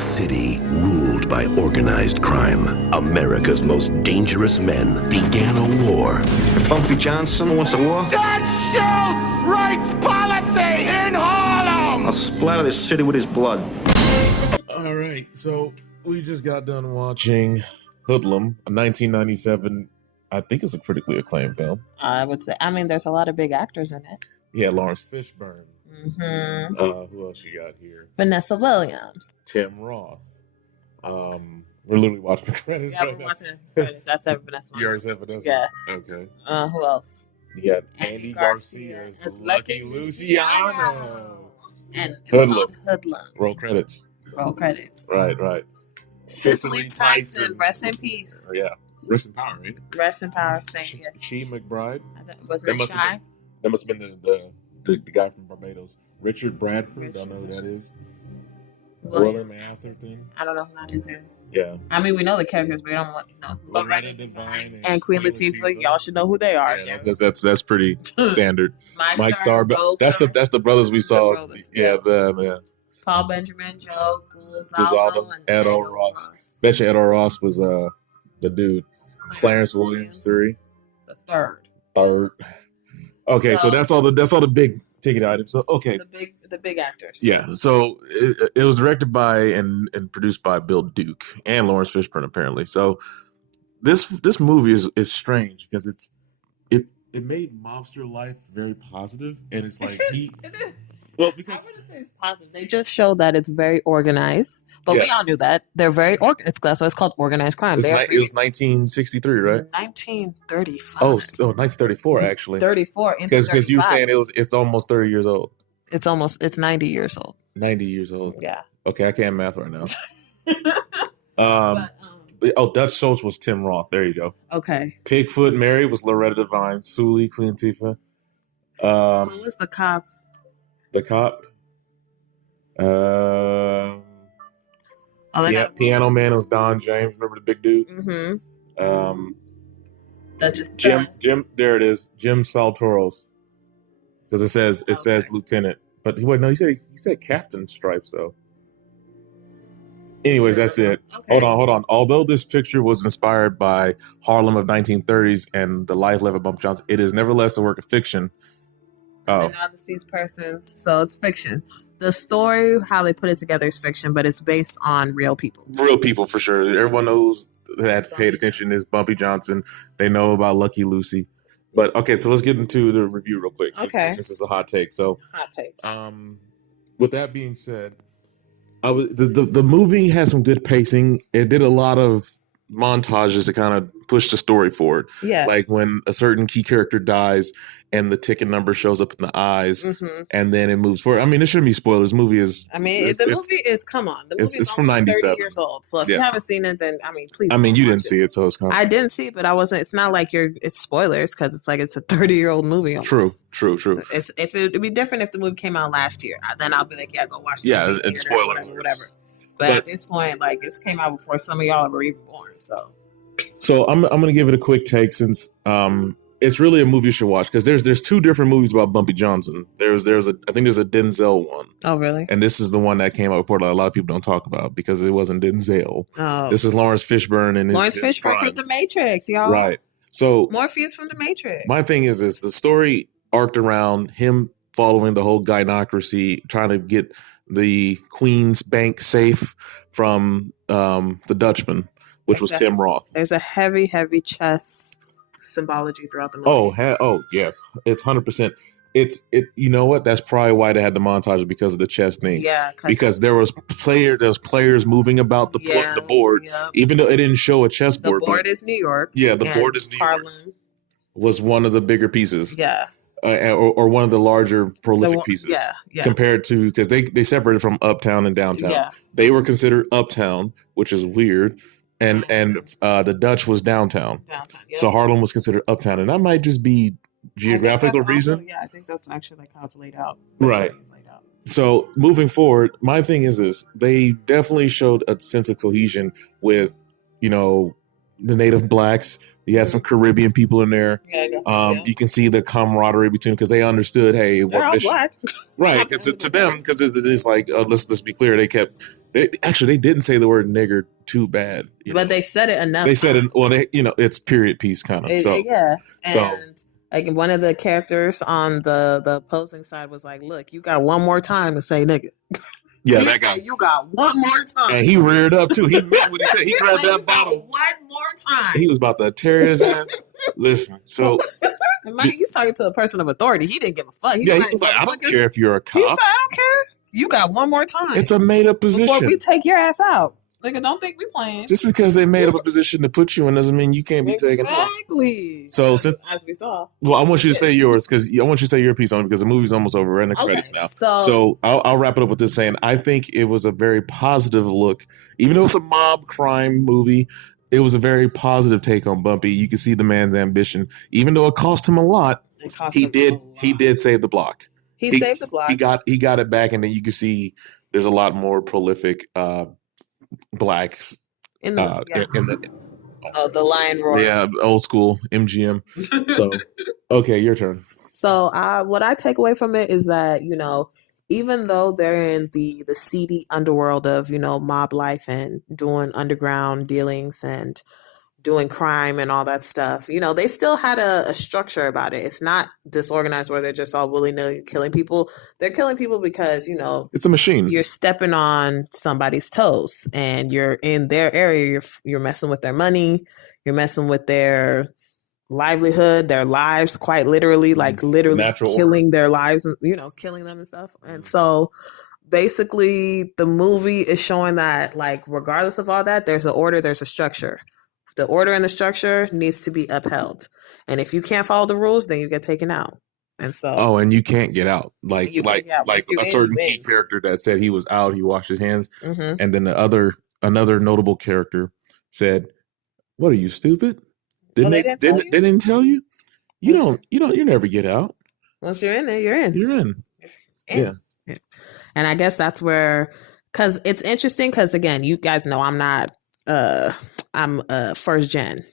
city ruled by organized crime, America's most dangerous men began a war. If Bumpy Johnson wants a war, Dad shoots rights policy in Harlem! I'll splatter this city with his blood. All right, so we just got done watching Hoodlum, a 1997, I think it's a critically acclaimed film. I would say, I mean, there's a lot of big actors in it. Yeah, Laurence Fishburne. Mm-hmm. Who else you got here? Vanessa Williams. Tim Roth. We're literally watching the credits. Yeah, we're watching the credits. I said Vanessa You already Williams. said Vanessa? Yeah. Okay. Who else? You got Andy Garcia as Lucky Luciano. And it's Hoodlum. called Hoodlum. Roll credits. Roll credits. Right. Cicely Tyson, rest in peace. Yeah. Rest in power, right? Rest in power, same here. She McBride. Wasn't it Shy? That must have been the guy from Barbados. Richard Bradford. Don't know who that is. William Atherton. I don't know who that is. Yeah. I mean, we know the characters, but we don't want to know. Loretta Devine and Queen Latifah. Y'all should know who they are. Yeah, that's pretty standard. Mike Starr, that's the brothers we saw. Brothers, yeah. Paul Benjamin, Joe Guzaldo, and Edo Ross. Bet you Edo Ross was the dude. Clarence Williams III. The third. Okay, so that's all the big ticket items. So okay, the big actors. Yeah. So it was directed by and produced by Bill Duke and Laurence Fishburne apparently. So this movie is strange because it made mobster life very positive, and it's like well, because I wouldn't say it's positive. They just show that it's very organized, but we all knew that they're very that's why it's called organized crime. It was 1963, right? 1935. Oh, 1934 actually. 34 because you were saying it's almost 30 years old. It's 90 years old. 90 years old. Yeah. Okay, I can't math right now. Dutch Schultz was Tim Roth. There you go. Okay. Pigfoot Mary was Loretta Devine. Sully, Queen Latifah. What was the cop? The cop. Piano Man was Don James. Remember the big dude? Mm-hmm. That just Jim. There it is. Jim Saltoros. Because it says lieutenant, but wait, no, he said captain stripes though. Anyways, that's it. Okay. Hold on. Although this picture was inspired by Harlem of 1930s and the life lived of Bumpy Johnson, it is nevertheless a work of fiction. Oh. They're not deceased persons, so it's fiction. The story, how they put it together, is fiction, but it's based on real people. Real people, for sure. Everyone knows that paid attention is Bumpy Johnson. They know about Lucky Lucy. But okay, so let's get into the review real quick. Okay. Since it's a hot take. So hot takes. With that being said, the movie had some good pacing. It did a lot of montages to kind of push the story forward. Yeah. Like when a certain key character dies and the ticket number shows up in the eyes, and then it moves forward. I mean, it shouldn't be spoilers. The movie is. I mean, the movie is. Come on, the movie is from 97. 30 years old. So if you haven't seen it, then I mean, please. I mean, you didn't see it, so it's kind of. I didn't see it, but I wasn't. It's not like it's spoilers because it's like it's a 30-year-old movie. Almost. True. It'd be different if the movie came out last year. Then I'll be like, yeah, go watch it. Yeah, and spoiler whatever. But at this point, like, this came out before some of y'all were even born. So I'm gonna give it a quick take since it's really a movie you should watch because there's two different movies about Bumpy Johnson. I think there's a Denzel one. Oh, really? And this is the one that came out before that a lot of people don't talk about because it wasn't Denzel. Oh. This is Laurence Fishburne and Lawrence Fishburne from The Matrix, y'all. Right. So Morpheus from The Matrix. My thing is this: the story arced around him following the whole gynocracy, trying to get the Queen's bank safe from the Dutchman, which was Tim Roth. There's a heavy chess symbology throughout the movie. Oh yes, it's 100%. You know what? That's probably why they had the montage because of the chess thing. Yeah, because there was players moving about the board, even though it didn't show a chessboard. The board is New York. Yeah, the board is New York. Harlem was one of the bigger pieces. Yeah. Or one of the larger prolific pieces. Yeah. Compared to because they separated from uptown and downtown. Yeah. They were considered uptown, which is weird. And the Dutch was downtown. So Harlem was considered uptown. And that might just be geographical reason. I think that's actually like how it's laid out. Right. So moving forward, my thing is this. They definitely showed a sense of cohesion with, the native blacks. You had some Caribbean people in there. Yeah. You can see the camaraderie between because they understood, hey, They're all black. Right? Because to them, because it's like, let's be clear, they didn't say the word nigger too bad, but they said it enough. They said it. Well, it's period piece kind of. And like one of the characters on the opposing side was like, "Look, you got one more time to say nigga." Yeah, that guy. You got one more time. And he reared up too. He meant what he said. He grabbed that bottle. One more time. He was about to tear his ass. Listen, so he's talking to a person of authority. He didn't give a fuck. He was like, I don't care if you're a cop. He said, I don't care. You got one more time. It's a made up position. Before we take your ass out. Nigga, don't think we playing. Just because they made up a position to put you in doesn't mean you can't be taken out. Exactly. So as we saw. Well, I want you to say yours because I want you to say your piece on it because the movie's almost over. We're in the credits now. So I'll wrap it up with this saying I think it was a very positive look, even though it's a mob crime movie. It was a very positive take on Bumpy. You can see the man's ambition, even though it cost him a lot. He did save the block. He saved the block. He got it back, and then you can see there's a lot more prolific blacks in the Lion Roar. Yeah, old school MGM. So, okay, your turn. So, what I take away from it is that even though they're in the seedy underworld of mob life and doing underground dealings and doing crime and all that stuff, they still had a structure about it. It's not disorganized where they're just all willy-nilly killing people. They're killing people because, it's a machine. You're stepping on somebody's toes and you're in their area. You're messing with their money. You're messing with their livelihood, their lives, quite literally, Natural killing their lives and, killing them and stuff. And so basically the movie is showing that, like, regardless of all that, there's an order, there's a structure. The order and the structure needs to be upheld. And if you can't follow the rules, then you get taken out. And so and you can't get out. Like a certain key character that said he was out, he washed his hands. Mm-hmm. And then another notable character said, "What are you, stupid? They didn't tell you? You never get out. Once you're in there, you're in. You're in. Yeah. And I guess that's where, because it's interesting, because again, you guys know I'm first gen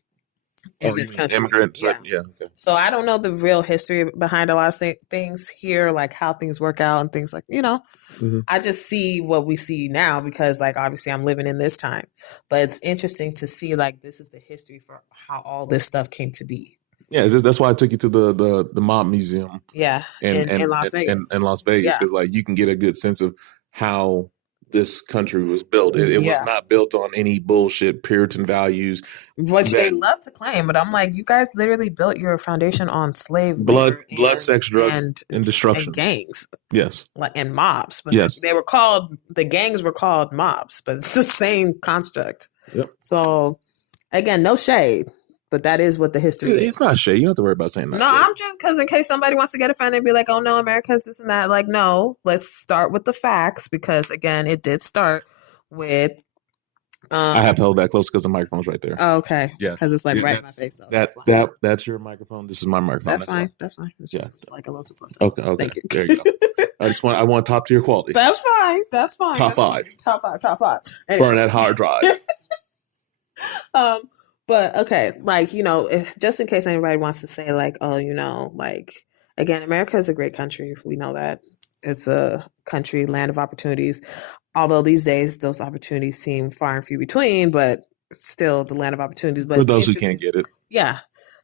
in this country. Immigrant. Yeah. Okay. So I don't know the real history behind a lot of things here, like how things work out and things like, Mm-hmm. I just see what we see now because, like, obviously I'm living in this time. But it's interesting to see, like, this is the history for how all this stuff came to be. Yeah, that's why I took you to the mob museum. Yeah, in Las Vegas. In Las Vegas, because like you can get a good sense of how this country was built. It was not built on any bullshit Puritan values, which they love to claim. But I'm like, you guys literally built your foundation on slave blood, sex, drugs, and destruction, and gangs. Yes, and mobs. But yes, the gangs were called mobs, but it's the same construct. Yep. So again, no shade. But that is what the history is. It's not shade. You don't have to worry about saying that. No, I'm just, because in case somebody wants to get offended and be like, oh, no, America's this and that. Like, no, let's start with the facts because, again, it did start with... I have to hold that close because the microphone's right there. Oh, okay. Yeah. Because it's like right in my face. That's your microphone. This is my microphone. That's fine. That's fine. It's just it's like a little too close. Okay. Thank you. There you go. I want top tier quality. That's fine. Top five. Anyway. Burn that hard drive. But okay, like, just in case anybody wants to say like, oh, like, again, America is a great country. We know that. It's a country, land of opportunities. Although these days those opportunities seem far and few between, but still the land of opportunities. But for those who can't get it. Yeah.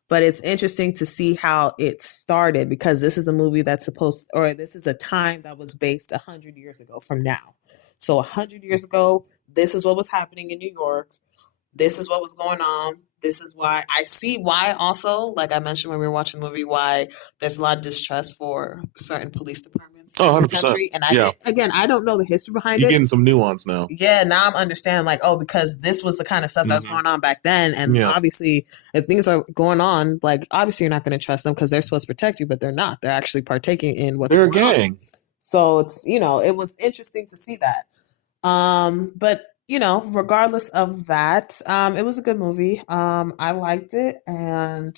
But it's interesting to see how it started because this is a movie this is a time that was based 100 years ago from now. So 100 years ago, this is what was happening in New York. This is what was going on. This is why I see why also, like I mentioned when we were watching the movie, why there's a lot of distrust for certain police departments in the country. And I don't know the history behind it. You're getting some nuance now. Yeah, now I'm understanding like, because this was the kind of stuff that was going on back then. And obviously if things are going on, like obviously you're not going to trust them because they're supposed to protect you, but they're not. They're actually partaking in what's going on. They're a gang. So it's, it was interesting to see that. But regardless of that, it was a good movie. I liked it, and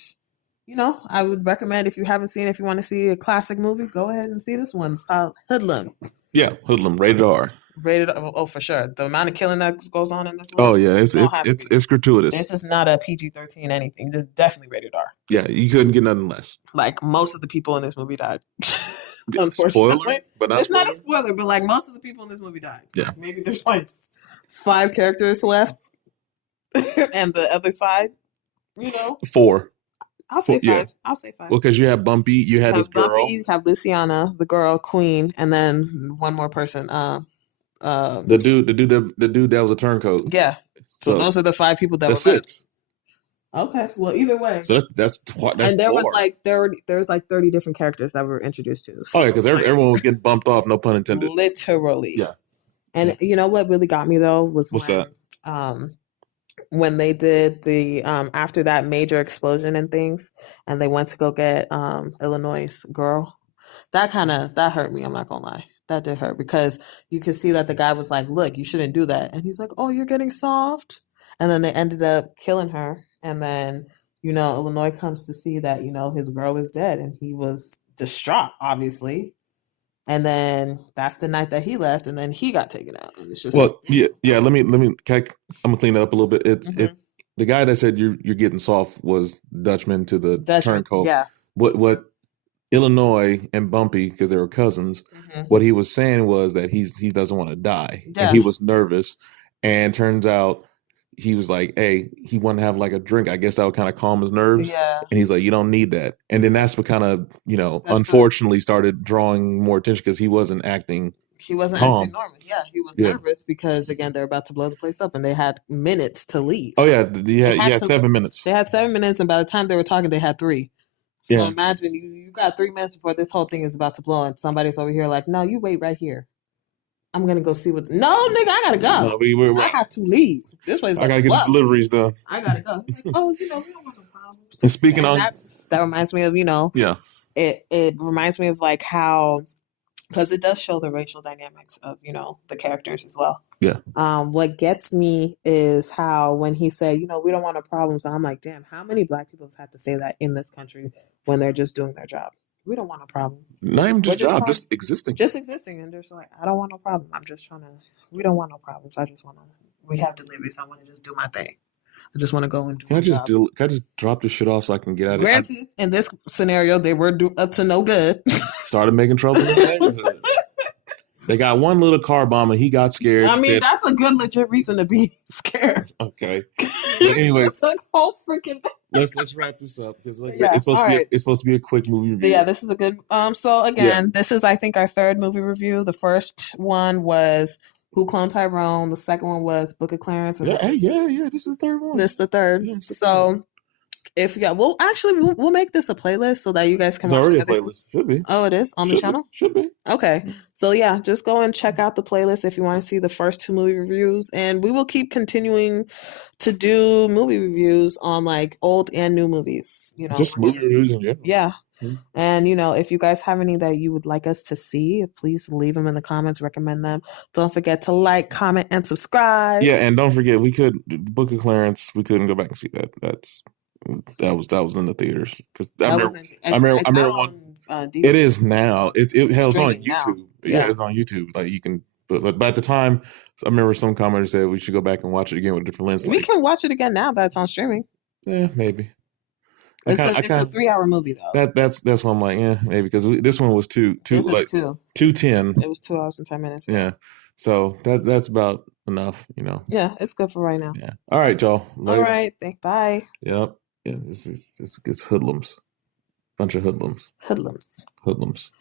I would recommend if you haven't seen it, if you want to see a classic movie, go ahead and see this one. It's called Hoodlum. Yeah, Hoodlum, rated R. Rated. Oh, for sure. The amount of killing that goes on in this movie. Oh yeah, don't have to be. it's gratuitous. This is not a PG-13 anything. This is definitely rated R. Yeah, you couldn't get nothing less. Like most of the people in this movie died. Spoiler, but it's not a spoiler, but like most of the people in this movie died. Yeah. Like, maybe there's like 5 characters left, and the other side, 4. I'll say 5. Yeah. I'll say 5. Well, because you have Bumpy, you had this girl. Bumpy, you have Luciana, the girl, Queen, and then one more person. The dude that was a turncoat. Yeah. So those are the 5 people that were 6. Okay. Well, either way. So that's and there 4. was like 30 different characters that were introduced to. So, because everyone was getting bumped off, no pun intended. Literally. Yeah. And you know what really got me though was when they did the after that major explosion and things, and they went to go get Illinois' girl. That hurt me. I'm not gonna lie. That did hurt because you could see that the guy was like, "Look, you shouldn't do that," and he's like, "Oh, you're getting soft," and then they ended up killing her. And then, Illinois comes to see that, his girl is dead, and he was distraught, obviously. And then that's the night that he left, and then he got taken out. And it's just Let me. I'm gonna clean that up a little bit. The guy that said you're getting soft was Dutchman to the turncoat. Yeah. What Illinois and Bumpy, because they were cousins, what he was saying was that he doesn't want to die, and he was nervous, and turns out. He was like, hey, he wanted to have like a drink. I guess that would kind of calm his nerves. Yeah. And he's like, you don't need that. And then that's what kind of, unfortunately started drawing more attention because he wasn't acting. He wasn't acting normal. Yeah, he was nervous because, again, they're about to blow the place up and they had minutes to leave. Oh, yeah. You had 7 minutes. They had 7 minutes, and by the time they were talking, they had 3. So imagine you got 3 minutes before this whole thing is about to blow, and somebody's over here like, no, you wait right here. I'm gonna go see what. No, nigga, I gotta go. No, I have to leave. This place. I gotta get the deliveries done. I gotta go. Like, we don't want no problems. And speaking on that reminds me of it reminds me of like how, because it does show the racial dynamics of the characters as well. Yeah. What gets me is how when he said we don't want no problems, and I'm like, damn, how many Black people have had to say that in this country when they're just doing their job? We don't want no problem. Not even just job, just existing. Just existing. And they're just like, I don't want no problem. I'm just trying to, we don't want no problems. I just want to, we have deliveries. I want to just do my thing. I just want to go and do my job. Can I just drop this shit off so I can get out of here? Granted, in this scenario, they were up to no good. Started making trouble in the neighborhood. They got one little car bomb and he got scared. I mean, that's a good legit reason to be scared. Okay. But anyways, it's like whole freaking thing. Let's wrap this up because it's supposed to be a quick movie review. Yeah, this is a good. So again, this is I think our 3rd movie review. The first one was Who Cloned Tyrone. The second one was Book of Clarence. And This is the 3rd one. This is the 3rd. Yeah, so. If we'll make this a playlist so that you guys can. It's already a playlist. Should be. Oh, it is on the channel. Should be. Okay, so yeah, just go and check out the playlist if you want to see the first 2 movie reviews, and we will keep continuing to do movie reviews on like old and new movies. Just movie reviews in general. Yeah. And if you guys have any that you would like us to see, please leave them in the comments, recommend them. Don't forget to like, comment, and subscribe. Yeah, and don't forget Book of Clarence, we couldn't go back and see that. That was in the theaters because I remember one. It is now. It's on YouTube. Yeah, it's on YouTube. Like you can, but at the time, I remember some commenters said we should go back and watch it again with a different lens. We can watch it again now that it's on streaming. Yeah, maybe. It's a 3-hour movie though. That's why I'm like, maybe because this one was 2:10. It was 2 hours and 10 minutes. Yeah, so that's about enough, Yeah, it's good for right now. Yeah. All right, y'all. All right. Bye. Yep. Yeah, it's hoodlums. Bunch of hoodlums. Hoodlums. Hoodlums.